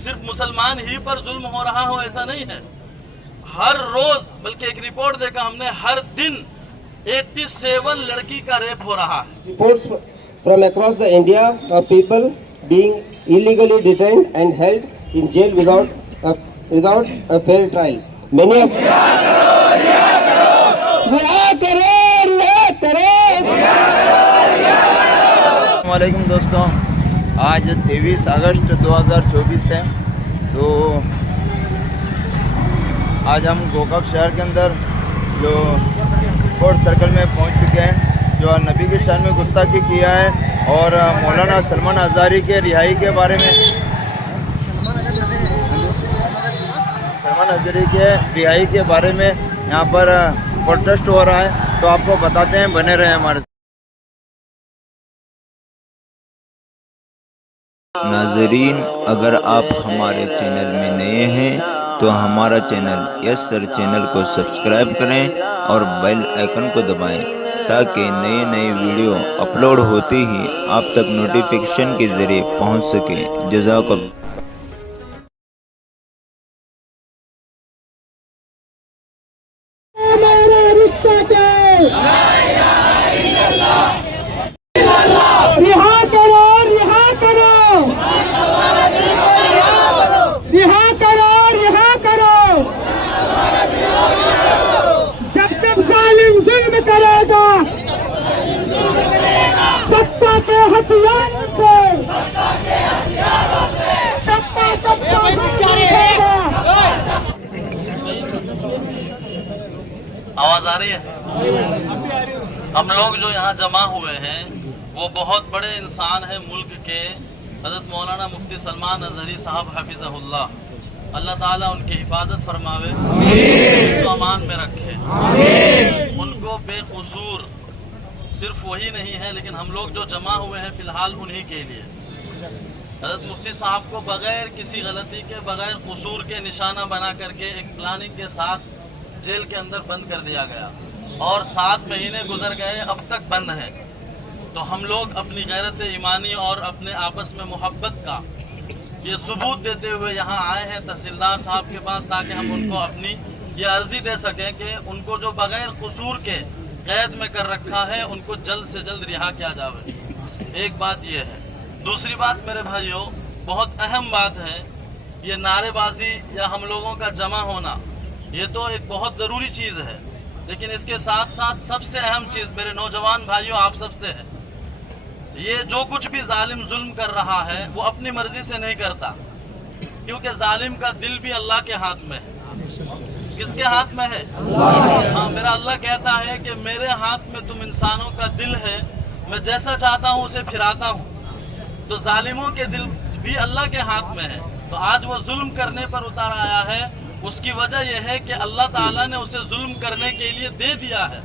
सिर्फ मुसलमान ही पर जुल्म हो रहा हो ऐसा नहीं है। हर रोज, बल्कि एक रिपोर्ट देखा हमने, हर दिन 87 लड़की का रेप हो रहा है। Reports from across the India of people being illegally detained and held in jail without a fair trial. Many of वालेकुम दोस्तों, आज 23 अगस्त 2024 है। तो आज हम गोकाक शहर के अंदर जो कोर्ट सर्कल में पहुंच चुके हैं, जो नबी की शान में गुस्ताखी किया है और मौलाना सलमान अज़हरी के रिहाई के बारे में, सलमान अज़हरी के रिहाई के बारे में यहाँ पर प्रोटेस्ट हो रहा है। तो आपको बताते हैं, बने रहे हमारे। नाज़रीन, अगर आप हमारे चैनल में नए हैं तो हमारा चैनल यस सर चैनल को सब्सक्राइब करें और बेल आइकन को दबाएं ताकि नए नए वीडियो अपलोड होते ही आप तक नोटिफिकेशन के ज़रिए पहुंच सके। जज़ाकल्लाह। करेगा सत्ता के हथियारों से, सत्ता आवाज आ रही है? हम लोग जो यहाँ जमा हुए हैं वो बहुत बड़े इंसान हैं मुल्क के, हजरत मौलाना मुफ्ती सलमान अज़हरी साहब हफिज़हुल्लाह। अल्लाह ताला उनकी हिफाजत फरमावे, उनको अमान में रखे। उनको बेकसूर सिर्फ वही नहीं है, लेकिन हम लोग जो जमा हुए हैं फिलहाल उन्हीं के लिए। हजरत मुफ्ती साहब को बगैर किसी गलती के, बगैर कसूर के निशाना बना करके एक प्लानिंग के साथ जेल के अंदर बंद कर दिया गया और 7 महीने गुजर गए, अब तक बंद है। तो हम लोग अपनी गैरत ईमानी और अपने आपस में मोहब्बत का ये सबूत देते हुए यहाँ आए हैं तहसीलदार साहब के पास, ताकि हम उनको अपनी ये अर्जी दे सकें कि उनको जो बगैर कसूर के कैद में कर रखा है उनको जल्द से जल्द रिहा किया जाए। एक बात ये है। दूसरी बात मेरे भाइयों, बहुत अहम बात है, ये नारेबाजी या हम लोगों का जमा होना ये तो एक बहुत ज़रूरी चीज़ है, लेकिन इसके साथ साथ सबसे अहम चीज़ मेरे नौजवान भाइयों आप सबसे है, ये जो कुछ भी जालिम जुल्म कर रहा है वो अपनी मर्जी से नहीं करता, क्योंकि जालिम का दिल भी अल्लाह के हाथ में है। किसके हाथ में है? हाँ, मेरा अल्लाह कहता है कि मेरे हाथ में तुम इंसानों का दिल है, मैं जैसा चाहता हूँ उसे फिराता हूँ। तो जालिमों के दिल भी अल्लाह के हाथ में है। तो आज वो जुल्म करने पर उतर आया है, उसकी वजह यह है कि अल्लाह ताला ने उसे जुल्म करने के लिए दे दिया है।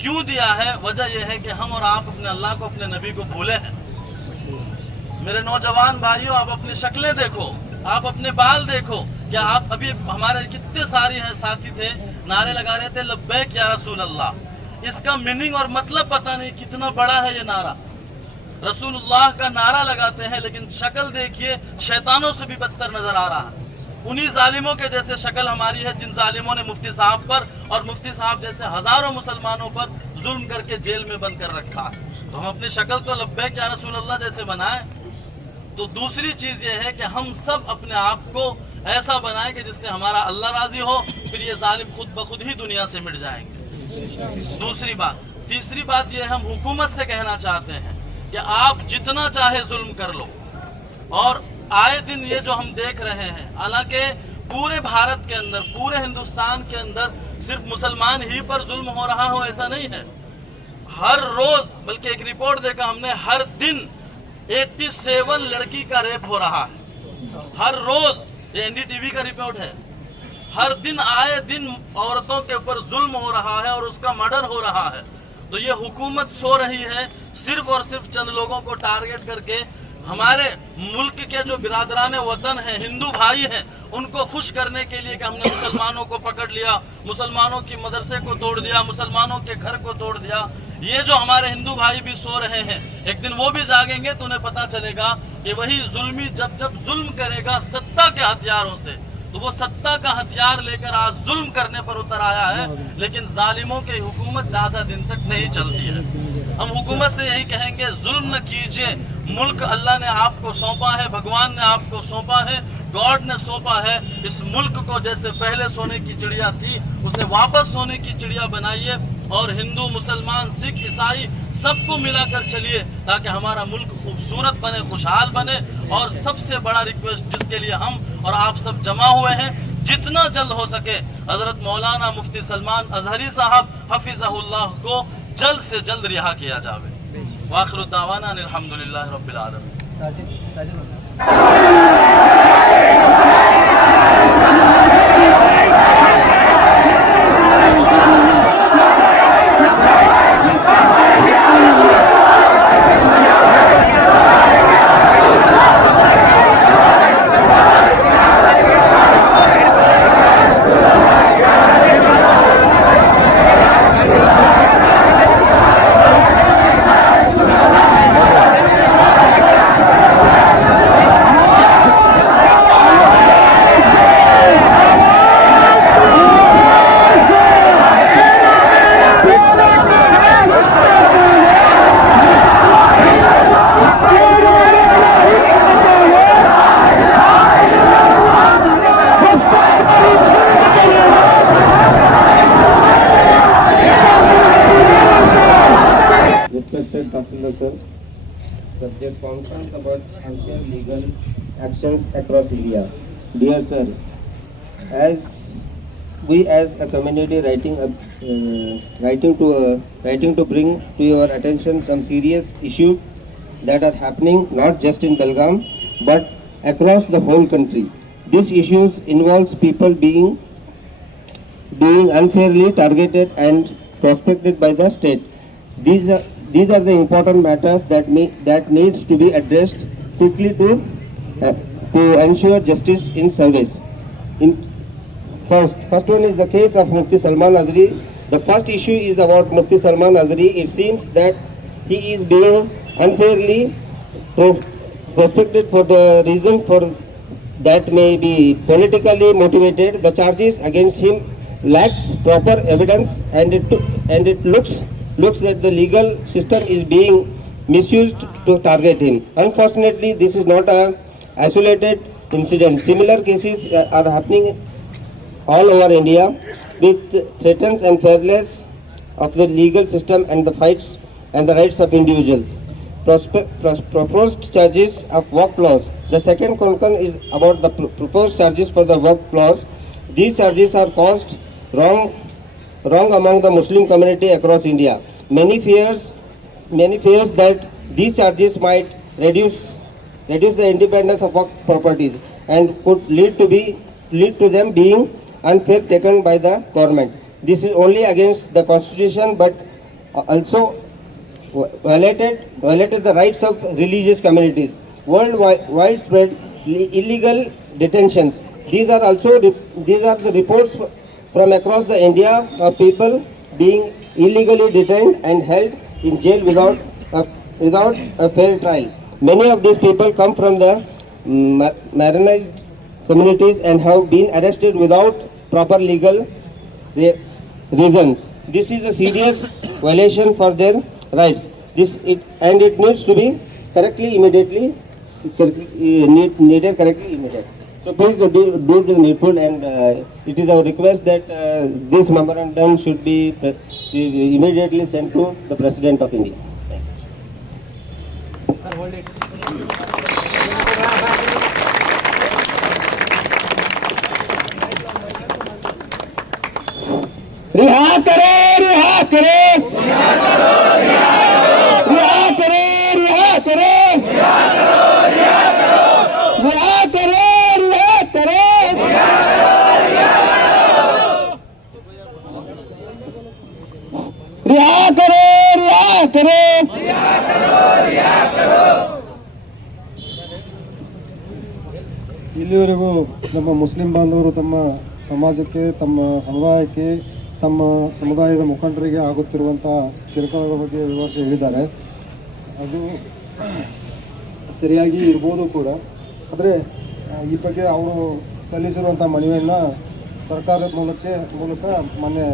क्यों दिया है? वजह यह है कि हम और आप अपने अल्लाह को, अपने नबी को भूले हैं। मेरे नौजवान भाइयों, आप अपनी शक्लें देखो, आप अपने बाल देखो। क्या आप अभी हमारे कितने सारे हैं साथी थे, नारे लगा रहे थे लब्बैक या रसूल अल्लाह। इसका मीनिंग और मतलब पता नहीं कितना बड़ा है ये नारा। रसूलुल्लाह का नारा लगाते हैं, लेकिन शक्ल देखिए शैतानों से भी बदतर नजर आ रहा है। उन्हीं जालिमों के जैसे शक्ल हमारी है जिन जालिमों ने मुफ्ती साहब पर और मुफ्ती साहब जैसे हजारों मुसलमानों पर जुल्म करके जेल में बंद कर रखा है। तो हम अपनी शक्ल तो लब्बैक या रसूल अल्लाह जैसे बनाएं। तो दूसरी चीज ये है कि हम सब अपने आप को ऐसा बनाएं कि जिससे हमारा अल्लाह राजी हो, फिर ये जालिम खुद ब खुद ही दुनिया से मिट जाएंगे। दूसरी बात। तीसरी बात ये हम हुकूमत से कहना चाहते हैं कि आप जितना चाहे जुल्म कर लो, और आए दिन ये जो हम देख रहे हैं, हालांकि पूरे भारत के अंदर, पूरे हिंदुस्तान के अंदर सिर्फ मुसलमान ही पर जुल्म हो रहा हो ऐसा नहीं है। हर रोज, बल्कि एक रिपोर्ट देखा हमने, हर दिन 87 लड़की का रेप हो रहा है। हर रोज, ये एनडीटीवी का रिपोर्ट है। हर दिन आए दिन औरतों के ऊपर जुल्म हो रहा है और उसका मर्डर हो रहा है। तो ये हुकूमत सो रही है सिर्फ और सिर्फ चंद लोगों को टारगेट करके। हमारे मुल्क के जो बिरादरान वतन हैं, हिंदू भाई हैं, उनको खुश करने के लिए कि हमने मुसलमानों को पकड़ लिया, मुसलमानों की मदरसे को तोड़ दिया, मुसलमानों के घर को तोड़ दिया। ये जो हमारे हिंदू भाई भी सो रहे हैं, एक दिन वो भी जागेंगे तो उन्हें पता चलेगा कि वही जुल्मी जब जुल्म करेगा सत्ता के हथियारों से, तो वो सत्ता का हथियार लेकर आज जुल्म करने पर उतर आया है। लेकिन जालिमों की हुकूमत ज्यादा दिन तक नहीं चलती है। हम हुकूमत से यही कहेंगे, जुल्म न कीजिए, मुल्क अल्लाह ने आपको सौंपा है, भगवान ने आपको सौंपा है, गॉड ने सौंपा है। इस मुल्क को जैसे पहले सोने की चिड़िया थी उसे वापस सोने की चिड़िया बनाइए, और हिंदू, मुसलमान, सिख, ईसाई सबको मिलाकर चलिए ताकि हमारा मुल्क खूबसूरत बने, खुशहाल बने। और सबसे बड़ा रिक्वेस्ट जिसके लिए हम और आप सब जमा हुए हैं, जितना जल्द हो सके हजरत मौलाना मुफ्ती सलमान अजहरी साहब हफिज़हुल्लाह को जल्द से जल्द रिहा किया जावे। वाखिरु दावाना अल्हम्दुलिल्लाहि रब्बिल आलमीन। Respected Tahsildar sir, subject conference about unfair legal actions across India. Dear sir, as we as a community writing to bring to your attention some serious issues that are happening not just in Belgaum but across the whole country. These issues involves people being unfairly targeted and prospected by the state. These are the important matters that needs to be addressed quickly to ensure justice in service. First one is the case of Mufti Salman Azhari. The first issue is about Mufti Salman Azhari. It seems that he is being unfairly prospected for the reason for that may be politically motivated. The charges against him lacks proper evidence, and it looks that the legal system is being misused to target him. Unfortunately, this is not an isolated incident. Similar cases are happening all over India with threats and fairness of the legal system and the rights of individuals. Proposed charges of work laws. The second concern is about the proposed charges for the work laws. These charges are caused wrong among the Muslim community across India. Many fears that these charges might reduce the independence of work properties and could lead to them being unfair taken by the government. This is only against the constitution but also violated the rights of religious communities. Widespread illegal detentions. These are the reports from across the India of people being illegally detained and held in jail without a fair trial. Many of these people come from the marginalized communities and have been arrested without proper legal reasons. This is a serious violation for their rights. It needs to be correctly immediately. So please do the needful, and it is our request that this memorandum should be immediately sent to the President of India. रिहा करे रिहा करे रिहा करे रिहा करे रिहा करे रिहा करे रिहा करे रिहा करे ಇಲ್ಲಿವರೆಗೂ ನಮ್ಮ ಮುಸ್ಲಿಂ ಬಾಂಧವರು ತಮ್ಮ ಸಮಾಜಕ್ಕೆ, ತಮ್ಮ ಸಮುದಾಯಕ್ಕೆ ತಮ್ಮ ಸಮುದಾಯದ ಮುಖಂಡರಿಗೆ ಆಗುತ್ತಿರುವಂಥ ಕಿರುಕುಳದ ಬಗ್ಗೆ ವಿಮರ್ಶೆ ಹೇಳಿದ್ದಾರೆ. ಅದು ಸರಿಯಾಗಿ ಇರ್ಬೋದು ಕೂಡ. ಆದರೆ ಈ ಬಗ್ಗೆ ಅವರು ಸಲ್ಲಿಸಿರುವಂಥ ಮನವಿಯನ್ನು ಸರ್ಕಾರದ ಮೂಲಕ ಮೊನ್ನೆ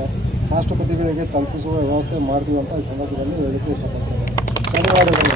ರಾಷ್ಟ್ರಪತಿಗಳಿಗೆ ತಲುಪಿಸುವ ವ್ಯವಸ್ಥೆ ಮಾಡ್ತೀವಿ ಅಂತ ಈ ಸಂದರ್ಭದಲ್ಲಿ ಹೇಳಲಿಕ್ಕೆ ಇಷ್ಟಪಡ್ತಾರೆ. ಧನ್ಯವಾದಗಳು.